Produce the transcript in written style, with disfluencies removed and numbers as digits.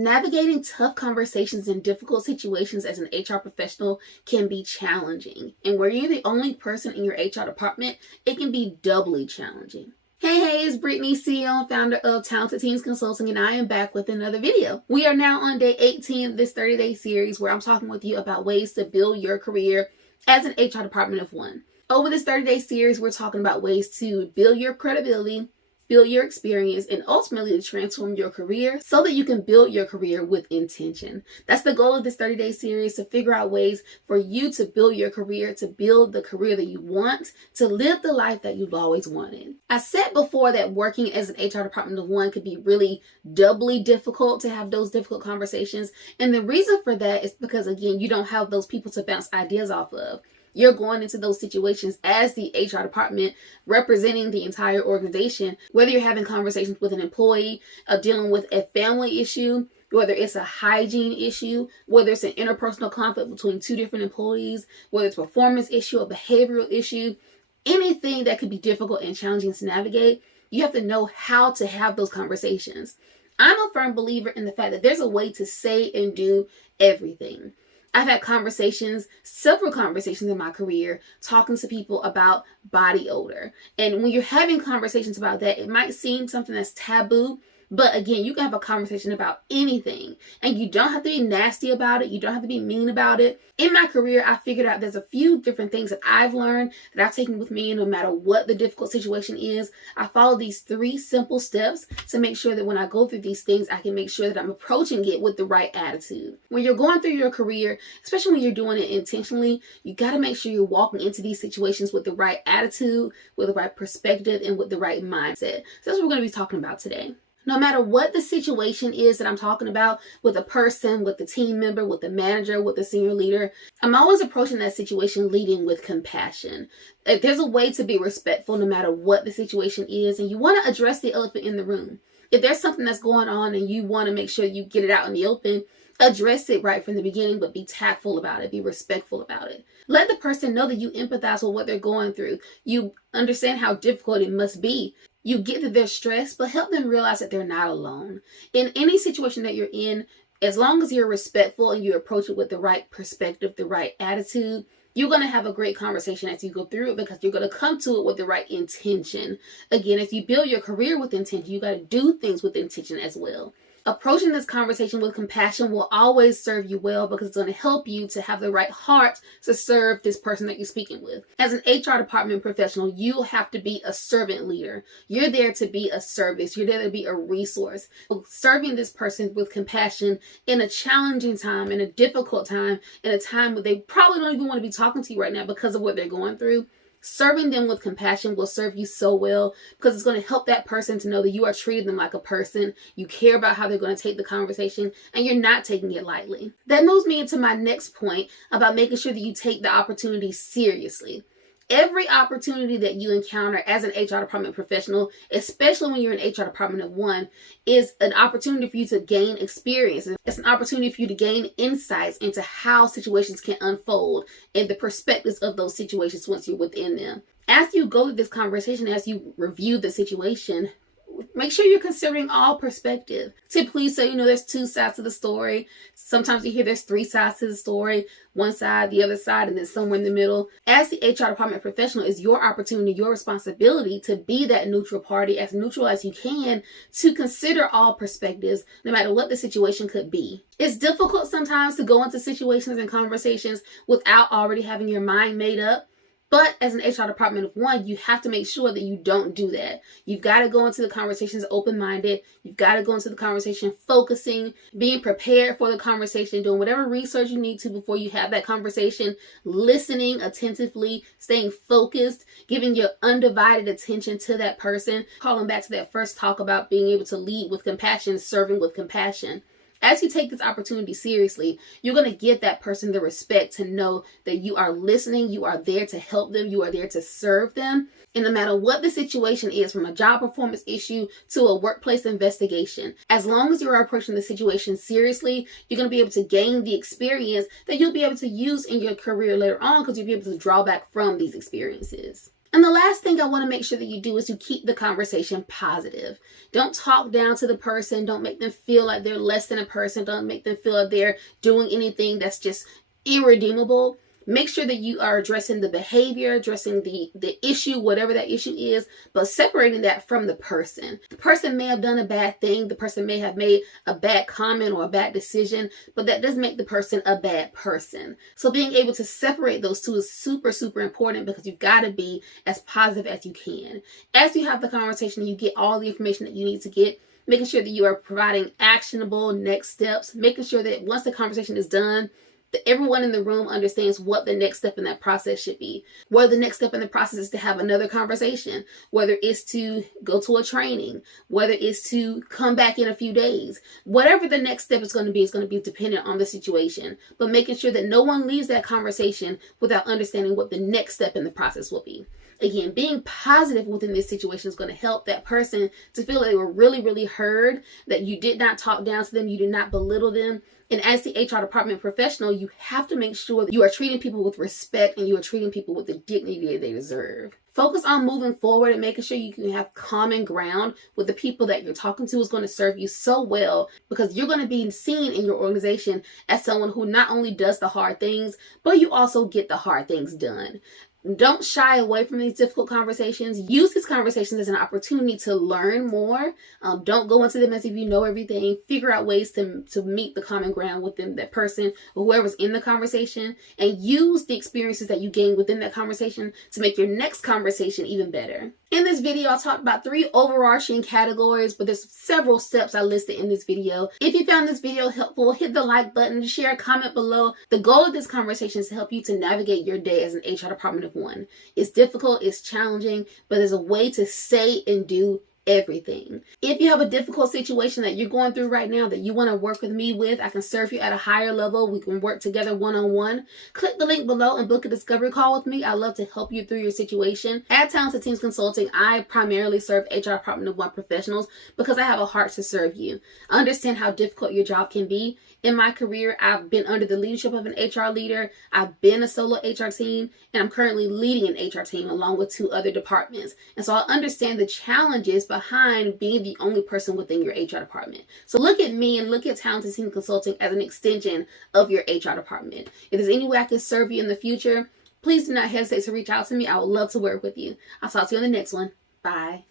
Navigating tough conversations and difficult situations as an HR professional can be challenging. And where you're the only person in your HR department, it can be doubly challenging. Hey, it's Brittany, CEO and founder of Talented Teams Consulting, and I am back with another video. We are now on day 18 of this 30-day series where I'm talking with you about ways to build your career as an HR department of one. Over this 30-day series, we're talking about ways to build your credibility, build your experience, and ultimately to transform your career so that you can build your career with intention. That's the goal of this 30-day series, to figure out ways for you to build your career, to build the career that you want, to live the life that you've always wanted. I said before that working as an HR department of one could be really doubly difficult, to have those difficult conversations. And the reason for that is because, again, you don't have those people to bounce ideas off of. You're going into those situations as the HR department representing the entire organization, whether you're having conversations with an employee, dealing with a family issue, whether it's a hygiene issue, whether it's an interpersonal conflict between two different employees, whether it's a performance issue, a behavioral issue, anything that could be difficult and challenging to navigate, you have to know how to have those conversations. I'm a firm believer in the fact that there's a way to say and do everything. I've had several conversations in my career, talking to people about body odor. And when you're having conversations about that, it might seem something that's taboo. But again, you can have a conversation about anything, and you don't have to be nasty about it. You don't have to be mean about it. In my career, I figured out there's a few different things that I've learned that I've taken with me, and no matter what the difficult situation is, I follow these 3 simple steps to make sure that when I go through these things, I can make sure that I'm approaching it with the right attitude. When you're going through your career, especially when you're doing it intentionally, you got to make sure you're walking into these situations with the right attitude, with the right perspective, and with the right mindset. So that's what we're going to be talking about today. No matter what the situation is that I'm talking about, with a person, with the team member, with the manager, with the senior leader, I'm always approaching that situation leading with compassion. There's a way to be respectful no matter what the situation is, and you want to address the elephant in the room. If there's something that's going on and you want to make sure you get it out in the open, address it right from the beginning, but be tactful about it, be respectful about it. Let the person know that you empathize with what they're going through. You understand how difficult it must be. You get that they're stressed, but help them realize that they're not alone. In any situation that you're in, as long as you're respectful and you approach it with the right perspective, the right attitude, you're going to have a great conversation as you go through it, because you're going to come to it with the right intention. Again, if you build your career with intention, you got to do things with intention as well. Approaching this conversation with compassion will always serve you well, because it's going to help you to have the right heart to serve this person that you're speaking with. As an HR department professional, you have to be a servant leader. You're there to be a service. You're there to be a resource. Serving this person with compassion in a challenging time, in a difficult time, in a time where they probably don't even want to be talking to you right now because of what they're going through. Serving them with compassion will serve you so well, because it's going to help that person to know that you are treating them like a person. You care about how they're going to take the conversation, and you're not taking it lightly. That moves me into my next point about making sure that you take the opportunity seriously. Every opportunity that you encounter as an HR department professional, especially when you're an HR department of one, is an opportunity for you to gain experience. It's an opportunity for you to gain insights into how situations can unfold and the perspectives of those situations once you're within them. As you go through this conversation, as you review the situation, make sure you're considering all perspective. Typically, so you know, there's 2 sides to the story. Sometimes you hear there's 3 sides to the story, one side, the other side, and then somewhere in the middle. As the HR department professional, it's your opportunity, your responsibility to be that neutral party, as neutral as you can, to consider all perspectives, no matter what the situation could be. It's difficult sometimes to go into situations and conversations without already having your mind made up. But as an HR department of one, you have to make sure that you don't do that. You've got to go into the conversations open-minded. You've got to go into the conversation focusing, being prepared for the conversation, doing whatever research you need to before you have that conversation, listening attentively, staying focused, giving your undivided attention to that person, calling back to that first talk about being able to lead with compassion, serving with compassion. As you take this opportunity seriously, you're going to give that person the respect to know that you are listening, you are there to help them, you are there to serve them. And no matter what the situation is, from a job performance issue to a workplace investigation, as long as you're approaching the situation seriously, you're going to be able to gain the experience that you'll be able to use in your career later on, because you'll be able to draw back from these experiences. And the last thing I want to make sure that you do is you keep the conversation positive. Don't talk down to the person. Don't make them feel like they're less than a person. Don't make them feel like they're doing anything that's just irredeemable. Make sure that you are addressing the behavior, addressing the issue, whatever that issue is, but separating that from the person. The person may have done a bad thing. The person may have made a bad comment or a bad decision, but that doesn't make the person a bad person. So being able to separate those two is super, super important, because you've got to be as positive as you can. As you have the conversation and you get all the information that you need to get, making sure that you are providing actionable next steps, making sure that once the conversation is done, that everyone in the room understands what the next step in that process should be. Whether the next step in the process is to have another conversation, whether it's to go to a training, whether it's to come back in a few days. Whatever the next step is going to be dependent on the situation. But making sure that no one leaves that conversation without understanding what the next step in the process will be. Again, being positive within this situation is going to help that person to feel like they were really, really heard, that you did not talk down to them, you did not belittle them. And as the HR department professional, you have to make sure that you are treating people with respect and you are treating people with the dignity they deserve. Focus on moving forward and making sure you can have common ground with the people that you're talking to is going to serve you so well, because you're going to be seen in your organization as someone who not only does the hard things, but you also get the hard things done. Don't shy away from these difficult conversations. Use these conversations as an opportunity to learn more. Don't go into them as if you know everything. Figure out ways to meet the common ground within that person or whoever's in the conversation, and use the experiences that you gain within that conversation to make your next conversation even better. In this video, I talked about 3 overarching categories, but there's several steps I listed in this video. If you found this video helpful, hit the like button, share, comment below. The goal of this conversation is to help you to navigate your day as an HR department of one. It's difficult, it's challenging, but there's a way to say and do everything. If you have a difficult situation that you're going through right now that you want to work with me with, I can serve you at a higher level. We can work together one-on-one. Click the link below and book a discovery call with me. I'd love to help you through your situation. At Talented Teams Consulting, I primarily serve HR Department of One professionals because I have a heart to serve you. I understand how difficult your job can be. In my career, I've been under the leadership of an HR leader. I've been a solo HR team, and I'm currently leading an HR team along with 2 other departments. And so I understand the challenges behind being the only person within your HR department. So look at me and look at Talented Team Consulting as an extension of your HR department. If there's any way I can serve you in the future, please do not hesitate to reach out to me. I would love to work with you. I'll talk to you on the next one. Bye.